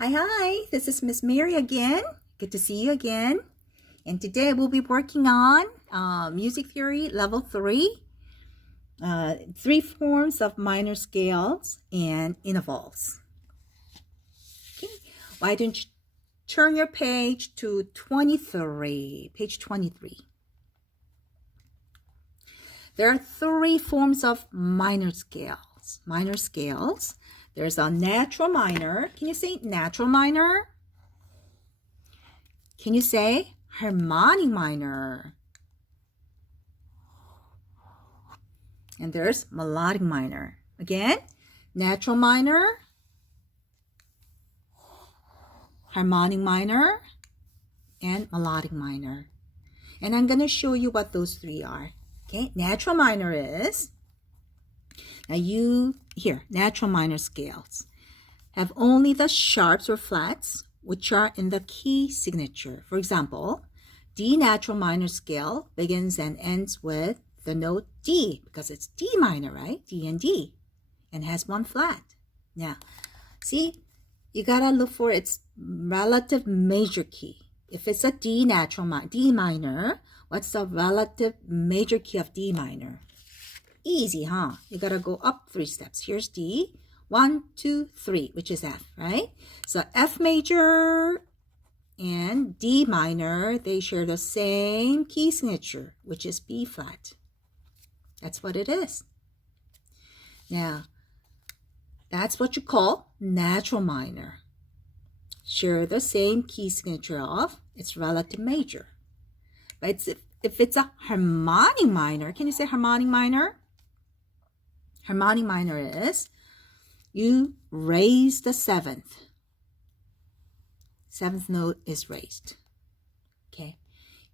Hi, this is Miss Mary again. Good to see you again. And today we'll be working on Music Theory Level 3, three forms of minor scales and intervals. Okay, why don't you turn your page to 23, page 23. There are three forms of minor scales. There's a natural minor. Can you say natural minor? Can you say harmonic minor? And there's melodic minor. Again, natural minor, harmonic minor, and melodic minor. And I'm going to show you what those three are. Okay, natural minor is, natural minor scales have only the sharps or flats which are in the key signature. For example, D natural minor scale begins and ends with the note D because it's D minor, right? D and D, and has one flat. Now, see, you gotta look for its relative major key. If it's a D minor, what's the relative major key of D minor? Easy, huh? You gotta go up 3 steps. Here's D. 1, 2, 3, which is F, right? So F major and D minor, they share the same key signature, which is B flat. That's what it is. Now, that's what you call natural minor. Share the same key signature of its relative major. But if it's a harmonic minor, can you say harmonic minor? Harmonic minor is you raise the seventh. Seventh note is raised. Okay.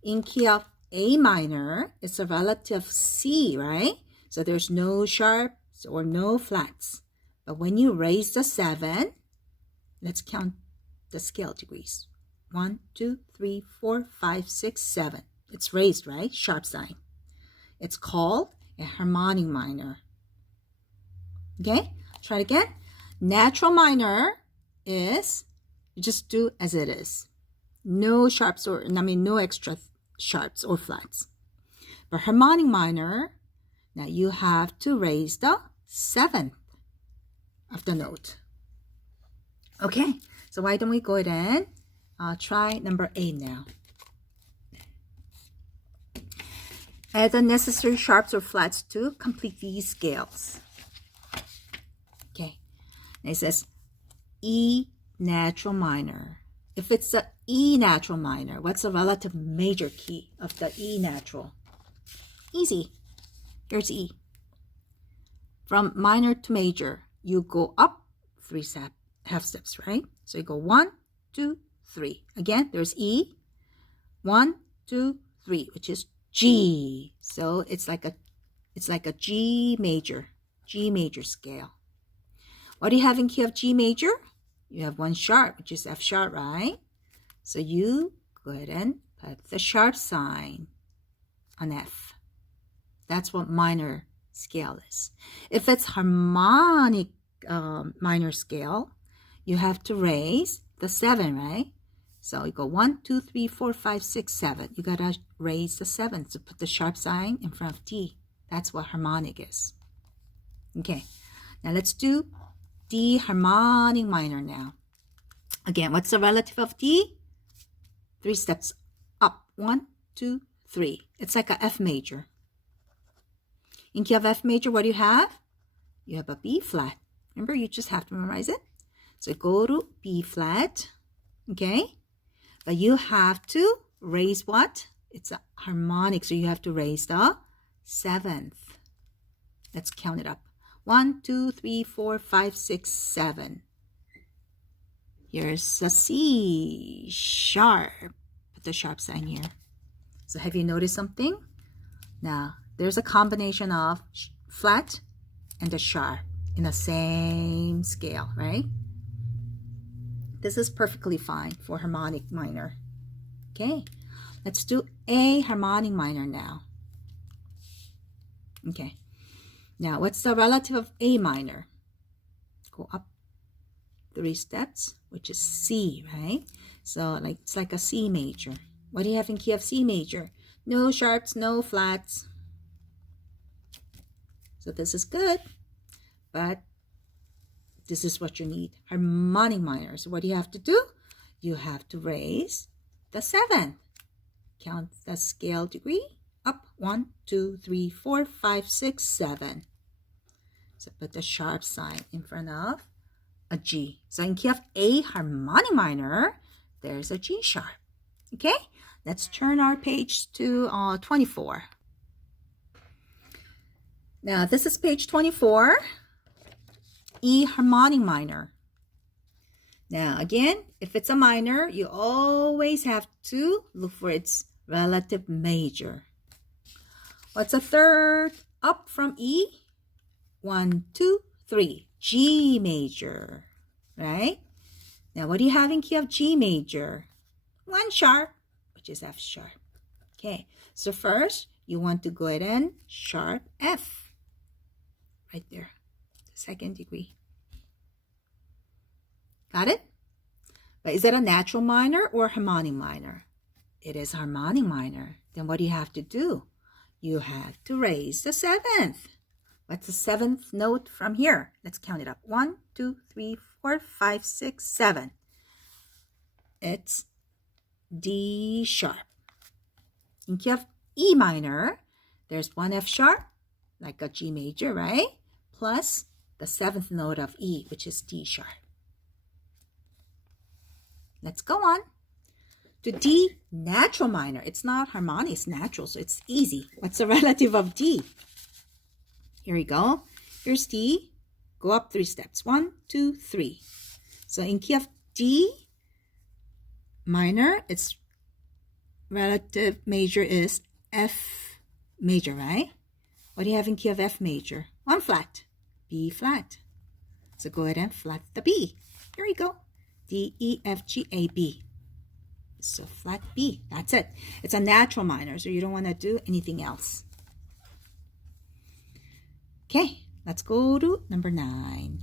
In key of A minor, it's a relative C, right? So there's no sharps or no flats. But when you raise the 7, let's count the scale degrees. 1, 2, 3, 4, 5, 6, 7. It's raised, right? Sharp sign. It's called a harmonic minor. Okay, try it again. Natural minor is, you just do as it is. No extra sharps or flats. But harmonic minor, now you have to raise the 7th of the note. Okay, so why don't we go ahead and try number 8 now. Add the necessary sharps or flats to complete these scales. Okay, and it says E natural minor. If it's a E natural minor, what's the relative major key of the E natural? Easy. Here's E. From minor to major, you go up 3 half steps, right? So you go 1, 2, 3. Again, there's E. 1, 2, 3, which is G. So it's like a G major scale. What do you have in key of G major? You have one sharp, which is F sharp, right? So you go ahead and put the sharp sign on F. That's what minor scale is. If it's harmonic minor scale, you have to raise the 7, right? So you go 1, 2, 3, 4, 5, 6, 7. You gotta raise the 7 to put the sharp sign in front of D. That's what harmonic is. Okay, now let's do D harmonic minor now. Again, what's the relative of D? 3 steps up. 1, 2, 3. It's like a F major. In key of F major, what do you have? You have a B flat. Remember, you just have to memorize it. So go to B flat, okay? But you have to raise what? It's a harmonic, so you have to raise the 7th. Let's count it up. 1, 2, 3, 4, 5, 6, 7. Here's a C sharp. Put the sharp sign here. So have you noticed something? Now, there's a combination of flat and the sharp in the same scale, right? This is perfectly fine for harmonic minor. Okay, let's do A harmonic minor now. Okay. Now, what's the relative of A minor? Go up 3 steps, which is C, right? So like it's like a C major. What do you have in key of C major? No sharps, no flats. So this is good, but this is what you need. Harmonic minor. So what do you have to do? You have to raise the 7th. Count the scale degree up. 1, 2, 3, 4, 5, 6, 7. So put the sharp sign in front of a G. So in key of A harmonic minor, there's a G sharp. Okay, let's turn our page to 24. Now this is page 24, E harmonic minor. Now again, if it's a minor, you always have to look for its relative major. What's a third up from E? 1, 2, 3. G major, right? Now what do you have in key of G major? 1 sharp, which is F sharp. Okay, so first you want to go ahead and sharp F. Right there, the 2nd degree. Got it? But is that a natural minor or harmonic minor? It is harmonic minor. Then what do you have to do? You have to raise the 7th. What's the 7th note from here? Let's count it up. 1, 2, 3, 4, 5, 6, 7. It's D sharp. In key of E minor, there's 1 F sharp, like a G major, right? Plus the 7th note of E, which is D sharp. Let's go on to D natural minor. It's not harmonic, it's natural, so it's easy. What's the relative of D? Here we go. Here's D. Go up 3 steps. 1, 2, 3. So in key of D minor, its relative major is F major, right? What do you have in key of F major? 1 flat, B flat. So go ahead and flat the B. Here we go. D, E, F, G, A, B. So flat B. That's it. It's a natural minor, so you don't want to do anything else. Okay, let's go to number 9.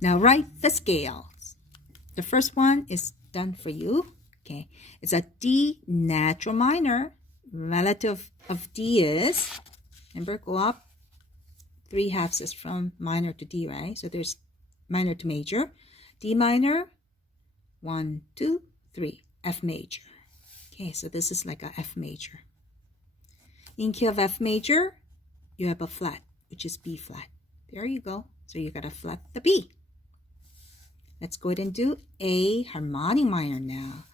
Now write the scales. The first one is done for you. Okay, it's a D natural minor. Relative of D is, remember, go up 3 halves is from minor to D, right? So there's minor to major. D minor, 1, 2, 3. F major. Okay, so this is like a F major. In key of F major, you have a flat, which is B flat. There you go. So you got to flat the B. Let's go ahead and do A harmonic minor now.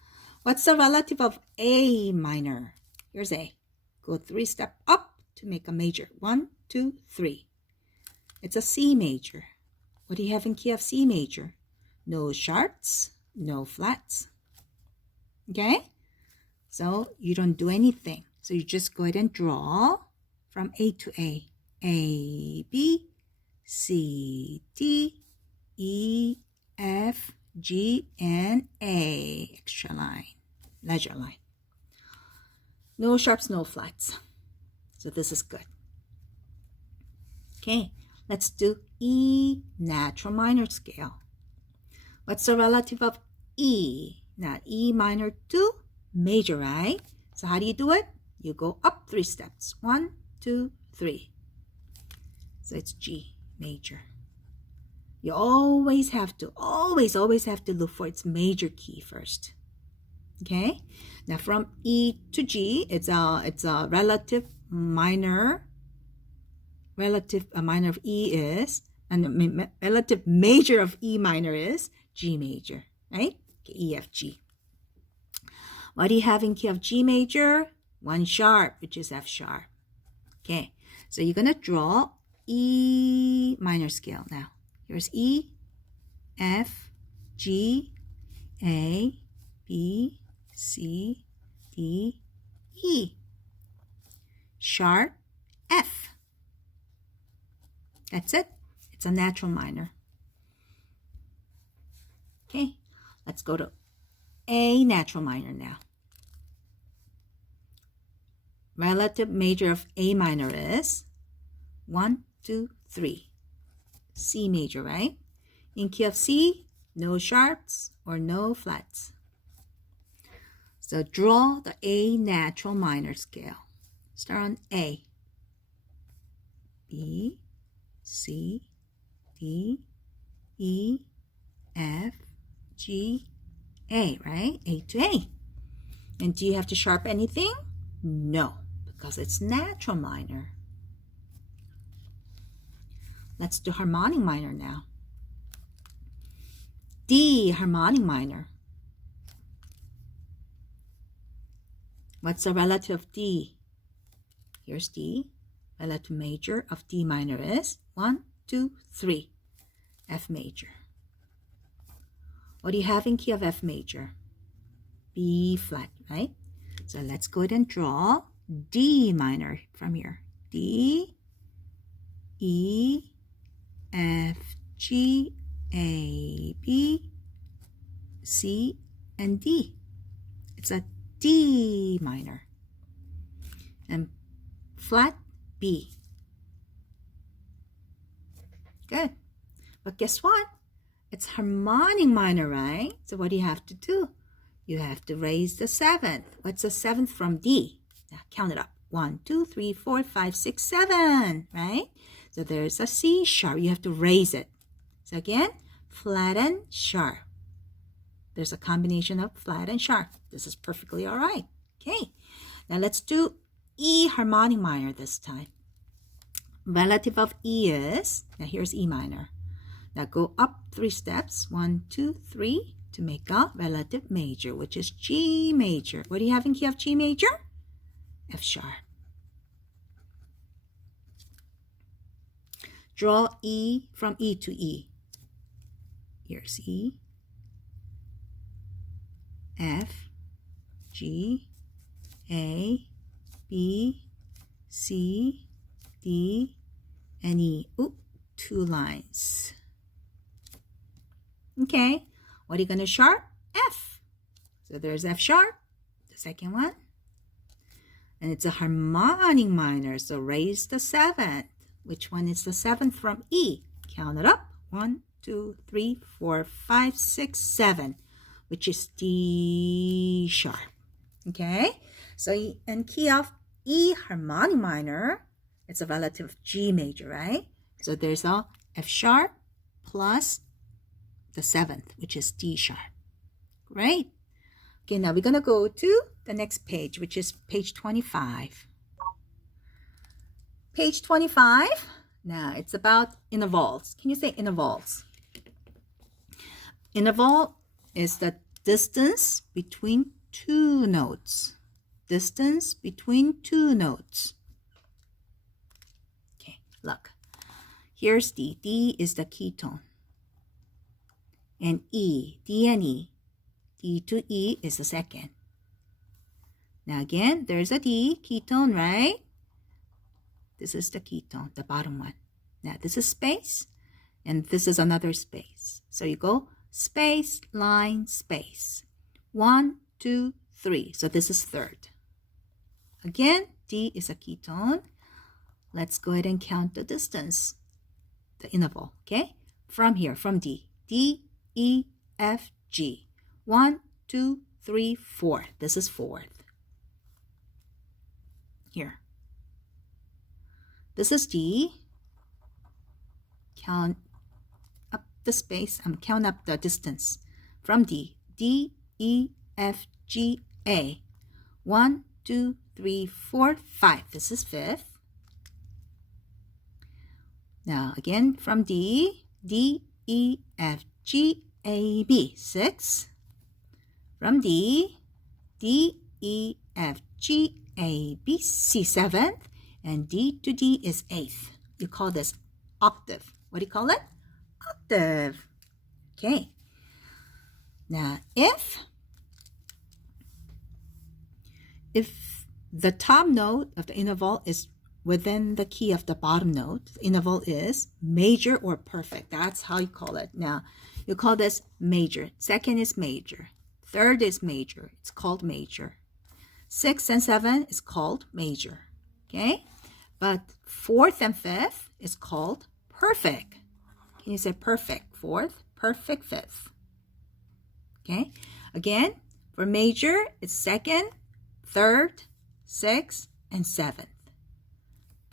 What's the relative of A minor? Here's A. Go 3 steps up to make a major. 1, 2, 3. It's a C major. What do you have in key of C major? No sharps, no flats. Okay? So you don't do anything. So you just go ahead and draw from A to A. A, B, C, D, E, F, G, and A. Extra line, ledger line. No sharps, no flats. So this is good. Okay, let's do E natural minor scale. What's the relative of E? Now E minor to major, right? So how do you do it? You go up 3 steps. 1, 2, 3. So it's G major. You always have to look for its major key first. Okay? Now from E to G, it's a relative minor. Relative minor of E is, and relative major of E minor is G major, right? Okay, E, F, G. What do you have in key of G major? 1 sharp, which is F sharp. Okay, so you're going to draw E minor scale now. Here's E, F, G, A, B, C, D, E. Sharp, F. That's it. It's a natural minor. Okay, let's go to A natural minor now. Relative major of A minor is 1, 2, 3. C major, right? In key of C, no sharps or no flats. So draw the A natural minor scale. Start on A. B, C, D, E, F, G, A, right? A to A. And do you have to sharp anything? No, because it's natural minor. Let's do harmonic minor now. D, harmonic minor. What's the relative of D? Here's D. Relative major of D minor is 1, 2, 3. F major. What do you have in key of F major? B flat, right? So let's go ahead and draw D minor from here. D, E, F, G, A, B, C, and D. It's a D minor. And flat B. Good. But guess what? It's harmonic minor, right? So what do you have to do? You have to raise the 7th. What's the 7th from D? Now count it up. 1, 2, 3, 4, 5, 6, 7, right? So there's a C sharp. You have to raise it. So again, flat and sharp. There's a combination of flat and sharp. This is perfectly all right. Okay. Now let's do E harmonic minor this time. Relative of E is, now here's E minor. Now go up 3 steps, 1, 2, 3, to make a relative major, which is G major. What do you have in key of G major? F sharp. Draw E from E to E. Here's E, F, G, A, B, C, D, and E. Ooh, 2 lines. Okay, what are you going to sharp? F. So there's F sharp, the second one. And it's a harmonic minor, so raise the 7th. Which one is the 7th from E? Count it up. 1, 2, 3, 4, 5, 6, 7, which is D sharp. Okay, so in key of E harmonic minor, it's a relative of G major, right? So there's a F sharp plus the 7th, which is D sharp. Great. Okay, now we're going to go to the next page, which is page 25. Page 25. Now it's about intervals. Can you say intervals? Interval is the distance between 2 notes. Distance between 2 notes. Okay, look. Here's D. D is the ketone. And E, D and E. D to E is the second. Now again, there's a D, ketone, right? This is the ketone, the bottom one. Now this is space, and this is another space. So you go space, line, space. 1, 2, 3. So this is third. Again, D is a ketone. Let's go ahead and count the distance, the interval, okay? From here, from D. D, E, F, G. 1, 2, 3, 4. This is fourth. Here. This is D. Count up the space. Count up the distance from D. D, E, F, G, A. 1, 2, 3, 4, 5. This is fifth. Now again from D. D, E, F, G, A, B. 6. From D. D, E, F, G, A, B, C. 7th. And D to D is 8th. You call this octave. What do you call it? Octave. Okay. Now, if the top note of the interval is within the key of the bottom note, the interval is major or perfect. That's how you call it. Now, you call this major. Second is major. Third is major. It's called major. 6 and 7 is called major. Okay? But 4th and 5th is called perfect. Can you say perfect? 4th, perfect fifth. Okay, again, for major, it's second, third, sixth, and seventh.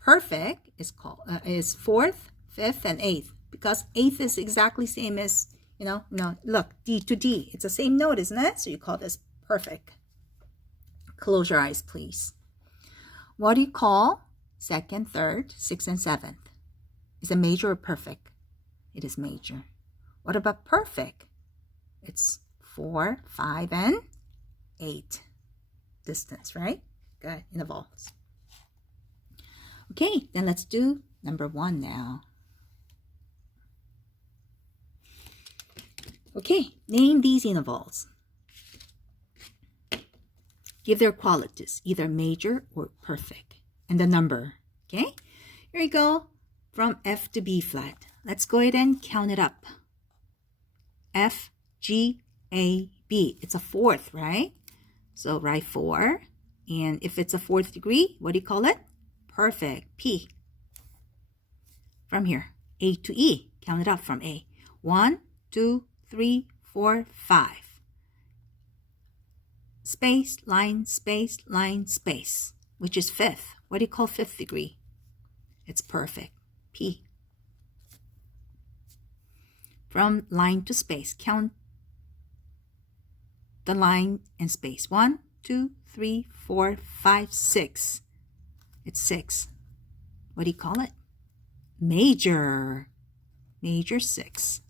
Perfect is fourth, fifth, and eighth, because eighth is exactly same as, look, D to D. It's the same note, isn't it? So you call this perfect. Close your eyes, please. What do you call second, third, sixth, and seventh? Is it major or perfect? It is major. What about perfect? It's 4, 5, and 8. Distance, right? Good, intervals. Okay, then let's do number 1 now. Okay, name these intervals. Give their qualities, either major or perfect, and the number. Okay, here we go. From F to B flat. Let's go ahead and count it up. F, G, A, B. It's a fourth, right? So write 4. And if it's a fourth degree, what do you call it? Perfect. P. From here, A to E. Count it up from A. 1, 2, 3, 4, 5. Space, line, space, line, space, which is fifth. What do you call fifth degree? It's perfect. P. From line to space, count the line and space. 1, 2, 3, 4, 5, 6. It's 6. What do you call it? Major. Major 6.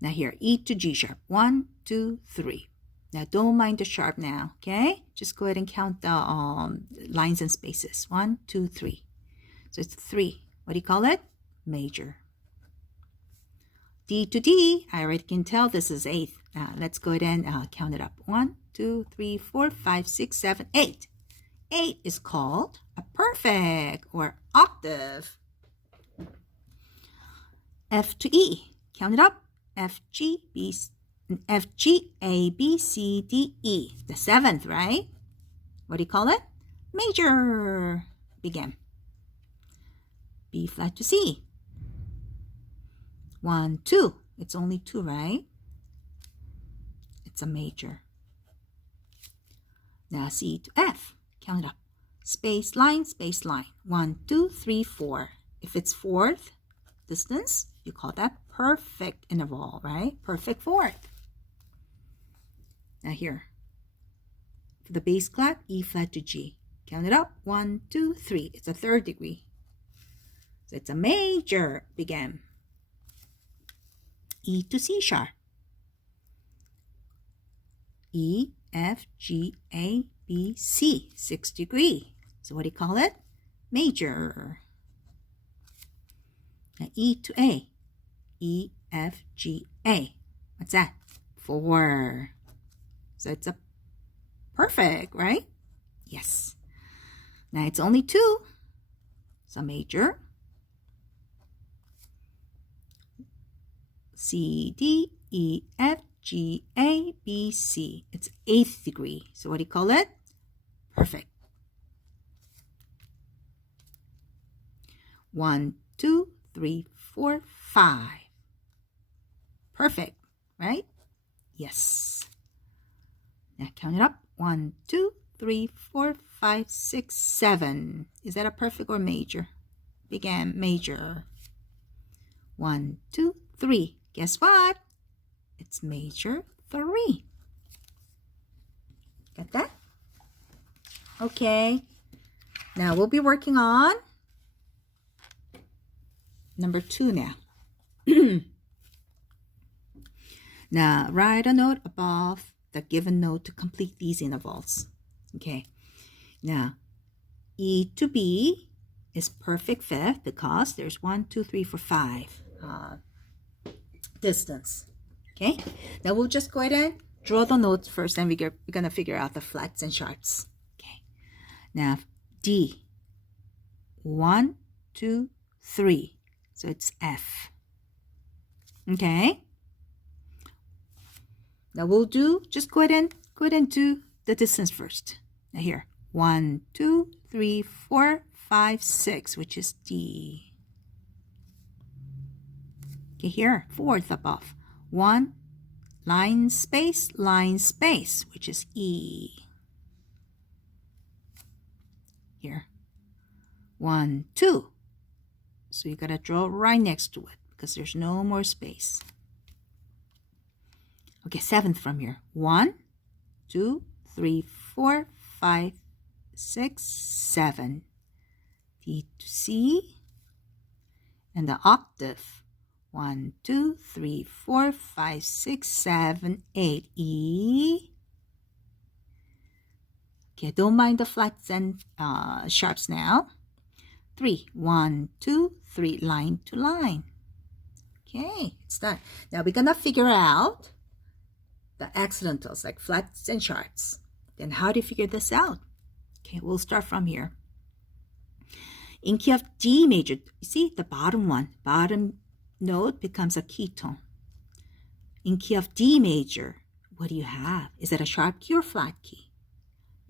Now here, E to G sharp. 1, 2, 3. Now don't mind the sharp now, okay? Just go ahead and count the lines and spaces. 1, 2, 3. So it's 3. What do you call it? Major. D to D, I already can tell this is eighth. Let's go ahead and count it up. 1, 2, 3, 4, 5, 6, 7, 8. 8 is called a perfect or octave. F to E, count it up. F, G, A, B, C, D, E. The seventh, right? What do you call it? Major. Begin. B flat to C. 1, 2. It's only 2, right? It's a major. Now C to F. Count it up. Space, line, space, line. 1, 2, 3, 4. If it's fourth distance, you call that perfect interval, right? Perfect fourth. Now here, for the bass clef, E flat to G. Count it up. 1, 2, 3. It's a third degree. So it's a major. Begin. E to C sharp. E, F, G, A, B, C. 6 degree. So what do you call it? Major. Now E to A. E, F, G, A. What's that? 4. So it's a perfect, right? Yes. Now it's only 2. So major. C, D, E, F, G, A, B, C. It's 8th degree. So what do you call it? Perfect. 1, 2, 3, 4, 5. Perfect, right? Yes. Now count it up. 1, 2, 3, 4, 5, 6, 7. Is that a perfect or major? Begin. Major. 1, 2, 3. Guess what? It's major 3. Got that? Okay. Now we'll be working on number 2 now. Now write a note above the given note to complete these intervals. Okay. Now E to B is perfect fifth because there's 1, 2, 3, 4, 5 distance. Okay. Now we'll just go ahead and draw the notes first, and we're gonna figure out the flats and sharps. Okay. Now D. 1, 2, 3. So it's F. Okay. Now we'll just go ahead and do the distance first. Now here, 1, 2, 3, 4, 5, 6, which is D. Okay, here, fourth above. 1, line, space, which is E. Here. 1, 2. So you gotta draw right next to it because there's no more space. Okay, seventh from here. 1, 2, 3, 4, 5, 6, 7. D to C. And the octave. 1, 2, 3, 4, 5, 6, 7, 8. E. Okay, don't mind the flats and sharps now. 3, 1, 2, 3, line to line. Okay, it's done. Now we're gonna figure out the accidentals like flats and sharps. Then how do you figure this out? Okay, we'll start from here. In key of D major, you see the bottom one, bottom note becomes a key tone. In key of D major, what do you have? Is it a sharp key or flat key?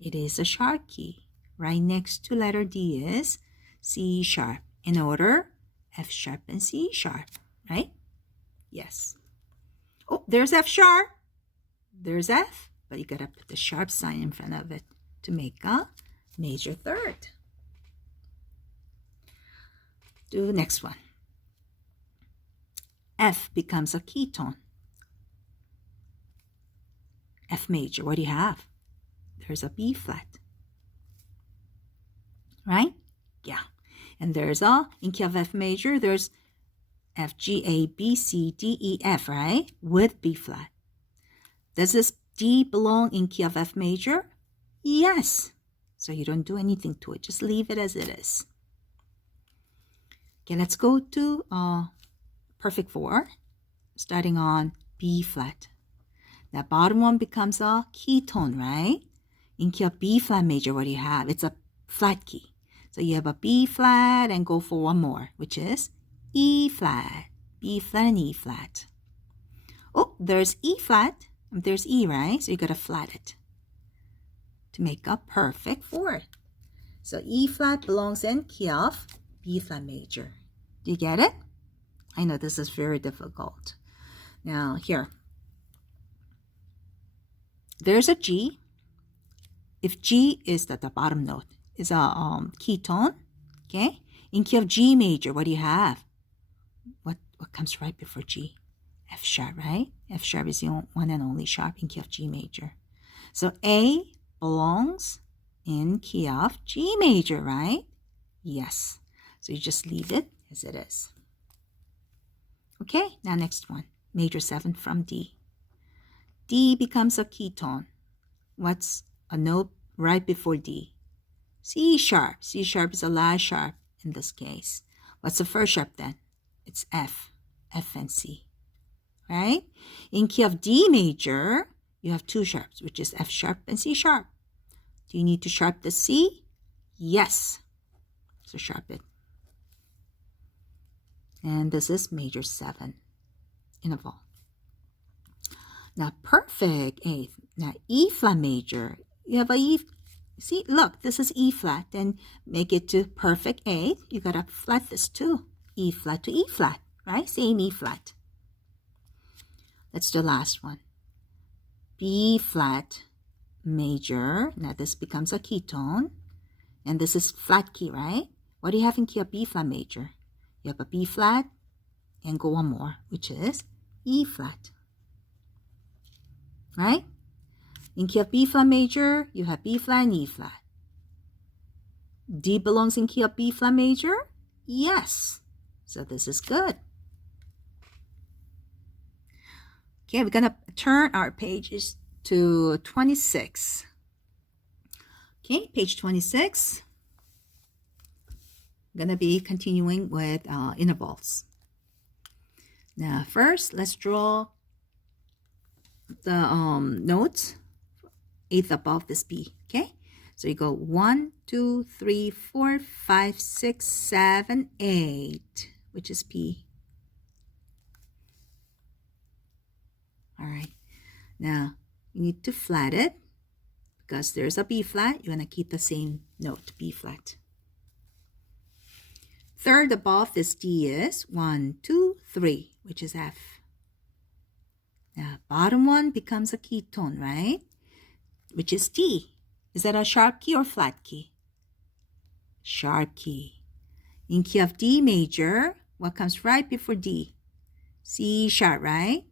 It is a sharp key. Right next to letter D is C sharp. In order, F sharp and C sharp, right? Yes. Oh, there's F sharp. There's F, but you gotta put the sharp sign in front of it to make a major third. Do the next one. F becomes a key tone. F major, what do you have? There's a B flat. Right? Yeah. And there's a, in key of F major, there's F, G, A, B, C, D, E, F, right? With B flat. Does this D belong in key of F major? Yes. So you don't do anything to it. Just leave it as it is. Okay, let's go to perfect 4, starting on B flat. That bottom one becomes a key tone, right? In key of B flat major, what do you have? It's a flat key. So you have a B flat and go for one more, which is E flat. B flat and E flat. Oh, there's E flat. There's E, right? So you gotta flat it to make a perfect 4. So E flat belongs in key of B flat major. Do you get it? I know this is very difficult. Now here, there's a G. If G is the bottom note, is a key tone, okay? In key of G major, what do you have? What comes right before G? F sharp, right? F sharp is the one and only sharp in key of G major. So A belongs in key of G major, right? Yes. So you just leave it as it is. Okay, now next one. Major 7 from D. D becomes a key tone. What's a note right before D? C sharp. C sharp is the last sharp in this case. What's the first sharp then? It's F. F and C. Right? In key of D major, you have 2 sharps, which is F sharp and C sharp. Do you need to sharp the C? Yes. So sharp it. And this is major 7 interval. Now perfect 8th. Now E flat major. You have a E. See, look, this is E flat. Then make it to perfect 8th. You gotta flat this too. E flat to E flat, right? Same E flat. Let's do the last one. B flat major. Now this becomes a key tone. And this is flat key, right? What do you have in key of B flat major? You have a B flat and go one more, which is E flat. Right? In key of B flat major, you have B flat and E flat. D belongs in key of B flat major? Yes. So this is good. Okay, we're going to turn our pages to 26. Okay, page 26. I'm going to be continuing with intervals. Now, first, let's draw the notes, 8th above this B, okay? So you go 1, 2, 3, 4, 5, 6, 7, 8, which is P. All right. Now, you need to flat it because there's a B flat. You want to keep the same note, B flat. Third above this D is 1, 2, 3. which is F. Now, bottom one becomes a ketone, right? Which is D. Is that a sharp key or flat key? Sharp key. In key of D major, what comes right before D? C sharp, right?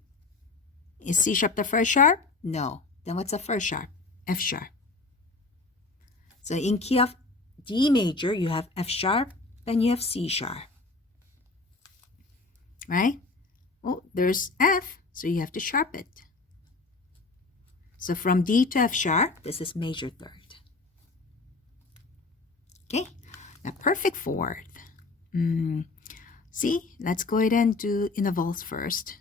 Is C sharp the first sharp? No. Then what's the first sharp? F sharp. So in key of D major, you have F sharp, then you have C sharp. Right? Oh, there's F, so you have to sharp it. So from D to F sharp, this is major third. Okay, now perfect fourth. See, let's go ahead and do intervals first.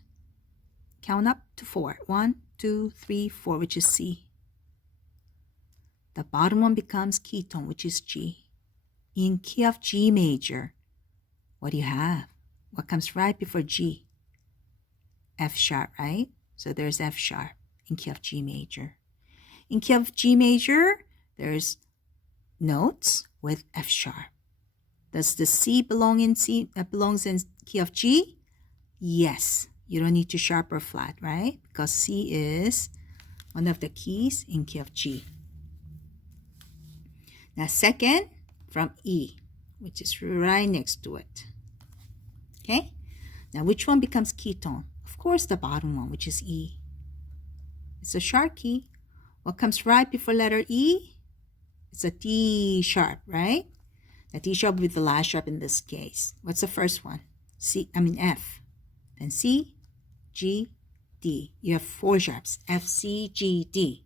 Count up to 4. 1, 2, 3, 4, which is C. The bottom one becomes ketone, which is G. In key of G major, what do you have? What comes right before G? F sharp, right? So there's F sharp in key of G major. In key of G major, there's notes with F sharp. Does the C belong in belongs in key of G? Yes. You don't need to sharp or flat, right? Because C is one of the keys in key of G. Now second, from E, which is right next to it. Okay? Now which one becomes ketone? Of course the bottom one, which is E. It's a sharp key. What comes right before letter E? It's a D sharp, right? The D sharp with the last sharp in this case. What's the first one? F. Then C, G, D. You have 4 sharps. F, C, G, D.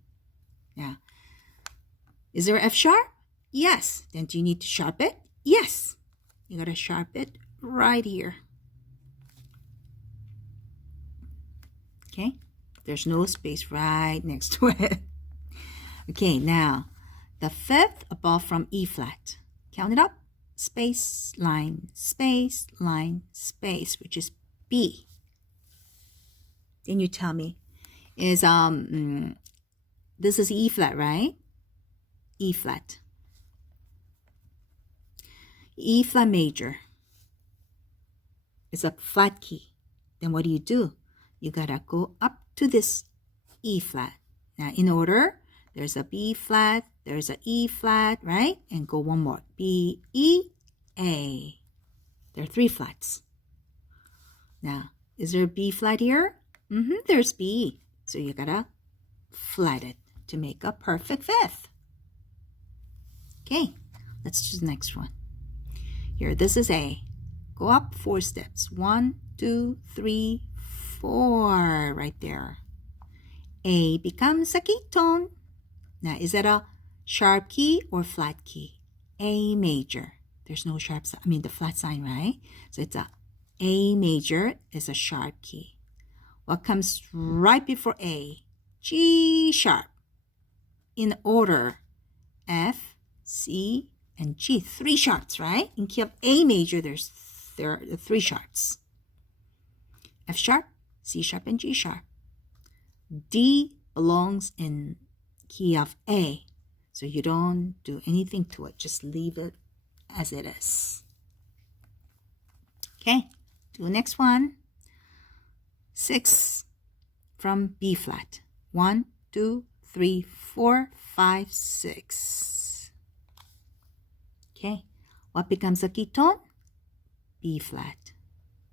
Now, is there F sharp? Yes. Then do you need to sharp it? Yes. You got to sharp it right here. Okay? There's no space right next to it. Okay, now, the fifth above from E flat. Count it up. Space, line, space, line, space, which is B. Then you tell me, is this is E flat, right? E flat. E flat major. It's a flat key. Then what do? You gotta go up to this E flat. Now in order, there's a B flat, there's a E flat, right? And go one more. B, E, A. There are 3 flats. Now, is there a B flat here? There's B. So you gotta flat it to make a perfect fifth. Okay, let's do the next one. Here, this is A. Go up 4 steps. 1, 2, 3, 4. Right there. A becomes a ketone. Now, is that a sharp key or flat key? A major. There's no sharp sign, the flat sign, right? So it's A major is a sharp key. What comes right before A? G sharp. In order, F, C, and G. 3 sharps, right? In key of A major, there are 3 sharps. F sharp, C sharp, and G sharp. D belongs in key of A. So you don't do anything to it. Just leave it as it is. Okay, do the next one. 6 from B flat. 1, 2, 3, 4, 5, 6. Okay, what becomes a ketone? B flat.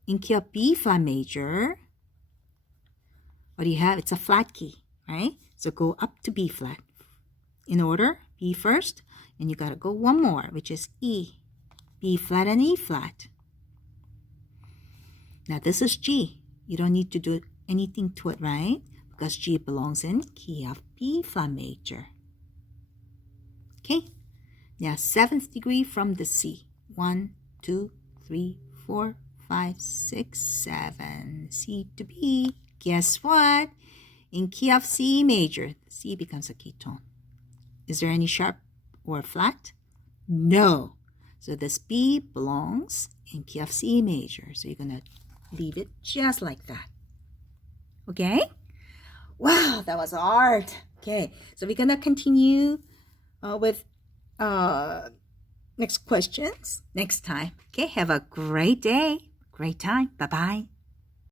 In key of B flat major, what do you have? It's a flat key, right? So go up to B flat. In order, B first, and you gotta go one more, which is E. B flat and E flat. Now this is G. You don't need to do anything to it, right? Because G belongs in key of B flat major. Okay, now 7th degree from the C. 1, 2, 3, 4, 5, 6, 7. C to B. Guess what? In key of C major, C becomes a ketone. Is there any sharp or flat? No. So this B belongs in key of C major. So you're going to leave it just like that. Okay? Wow, that was art. Okay, so we're going to continue with next questions next time. Okay, have a great day. Great time. Bye-bye.